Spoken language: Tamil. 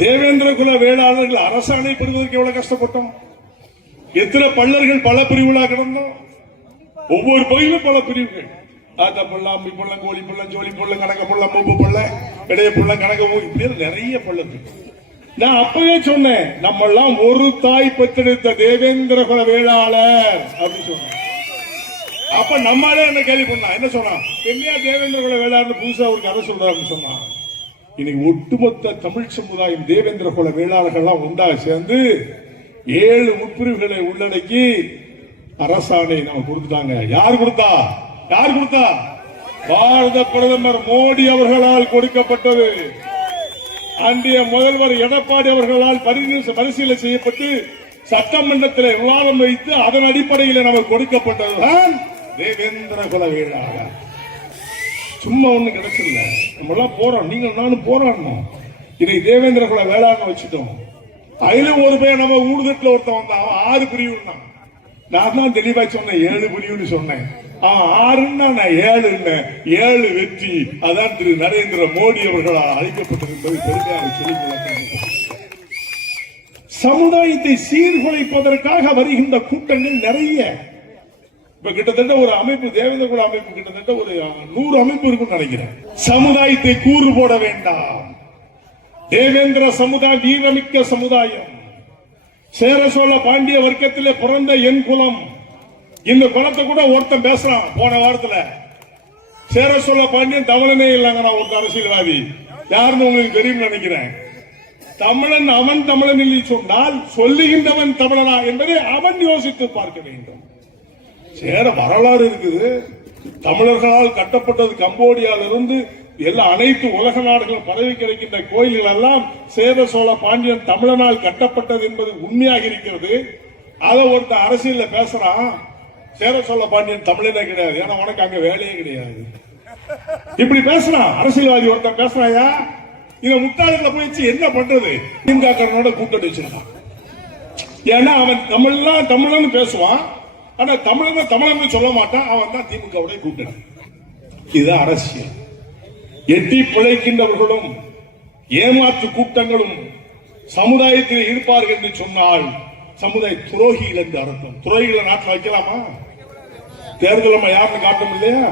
தேவேந்திர குல வேளாளர்கள் அரசாணை பெறுவதற்கு எவ்வளவு கஷ்டப்பட்டோம். எத்தனை பள்ளர்கள் பல பிரிவுகளாக கிடந்தோம். ஒவ்வொரு பகுதியிலும் பல பிரிவுகள். ஆத்த பள்ளம், அம்பி பள்ளம், கோழி பள்ளம், ஜோலி பள்ளம், கணக்க பள்ளம், மூப்பு பள்ளம், இடைய பள்ளம், கணக்க இப்படி நிறைய பள்ளம். நான் அப்பவே சொன்னேன், நம்ம எல்லாம் ஒரு தாய் பெற்றெடுத்த தேவேந்திர குல வேளாளர் அப்படின்னு சொன்னேன். அப்ப நம்மளே என்ன கேள்வி பண்ணா, என்ன சொன்னா, என்னையா தேவேந்திர குல வேளாளர் புதுசா ஒரு கதை சொல்றாருன்னு சொன்னா. இன்னைக்கு ஒட்டுமொத்த தமிழ் சமுதாயம் தேவேந்திர குல வேளாளர்கள் ஒன்றாக சேர்ந்து 7 உட்பிரிவுகளை உள்ளடக்கி அரசாணை நம்ம கொடுத்துட்டாங்க. யார் கொடுத்தா? யார் கொடுத்தா? பாரத பிரதமர் மோடி அவர்களால் கொடுக்கப்பட்டது. அன்றைய முதல்வர் எடப்பாடி அவர்களால் பரிசீலனை செய்யப்பட்டு சட்டமன்றத்தில் விவாதம் வைத்து அதன் அடிப்படையில் நமக்கு கொடுக்கப்பட்டதுதான் தேவேந்திர குல வேளாளர். சும்மா ஒண்ணு கிடைச்சிருங்க, நம்ம எல்லாம் போறோம், நீங்க நானும் போராடணும். இன்னைக்கு தேவேந்திர குல வேளாளர் வச்சுட்டோம். அதுல ஒரு பேர் நம்ம ஊடுதட்டுல ஒருத்தன் வந்தான், அவன் 6 பிரிவு. நான் தான் தெளிவா சொன்னேன் 7 பிரிவுன்னு சொன்னேன். 6ன்னா நான் 7 வெற்றி. அதான் திரு நரேந்திர மோடி அவர்களால் அழைக்கப்பட்டிருப்பது பெருமையாக சொல்லி சமுதாயத்தை சீர்குலைப்பதற்காக வருகின்ற கூட்டங்கள் நிறைய. இப்ப கிட்டத்தட்ட ஒரு அமைப்பு, தேவேந்திர குல அமைப்பு கிட்டத்தட்ட ஒரு 100 அமைப்பு இருக்குன்னு நினைக்கிறேன். சமுதாயத்தை கூறு போட வேண்டாம். தேவேந்திர சமுதாயம் வீரமிக்க சமுதாயம். சேர சோழ பாண்டிய வர்க்கத்திலே பிறந்த என் குலம். இந்த குலத்தை கூட ஒருத்தன் பேசுறான் போன வாரத்துல. சேர சோழ பாண்டியன் தமிழனே இல்லைங்க, நான் ஒரு அரசியல்வாதி யாருன்னு உங்களுக்கு தெரியும் நினைக்கிறேன். தமிழன் அவன் தமிழன் இல்லை சொன்னால் சொல்லுகின்றவன் தமிழனா என்பதை அவன் யோசித்து பார்க்க வேண்டும். சேர வரலாறு இருக்குது. தமிழர்களால் கட்டப்பட்டது கம்போடியாவிலிருந்து எல்லா அனைத்து உலக நாடுகளும் பரவி கிடைக்கின்ற கோயில்கள் எல்லாம் சேர சோழ பாண்டியன் தமிழனால் கட்டப்பட்டது என்பது உண்மையாக இருக்கிறது. அதை ஒருத்த அரசியல்ல பேசுறான், சேர சோழ பாண்டியன் தமிழனே கிடையாது, ஏன்னா உனக்கு அங்க வேலையே கிடையாது. இப்படி பேசுறான் அரசியல்வாதி ஒருத்தன் பேசுறாயா. இத முட்டாளர்களை போயிடுச்சு என்ன பண்றது? திமுக கூட்டணி வச்சிருக்கான். ஏன்னா அவன் தமிழன் பேசுவான், ஆனா தமிழன் சொல்ல மாட்டான். அவன் தான் திமுகவுடைய கூட்டணி. இதுதான் அரசியல். எட்டி பிழைக்கின்றவர்களும் ஏமாற்று கூட்டங்களும் சமுதாயத்தில் இருப்பார்கள் என்று சொன்னால் சமுதாய துரோகிகள் என்று அர்த்தம். துரோகிகளை நாட்டில் வைக்கலாமா? தேர்தல் யாருன்னு காட்டும் இல்லையா?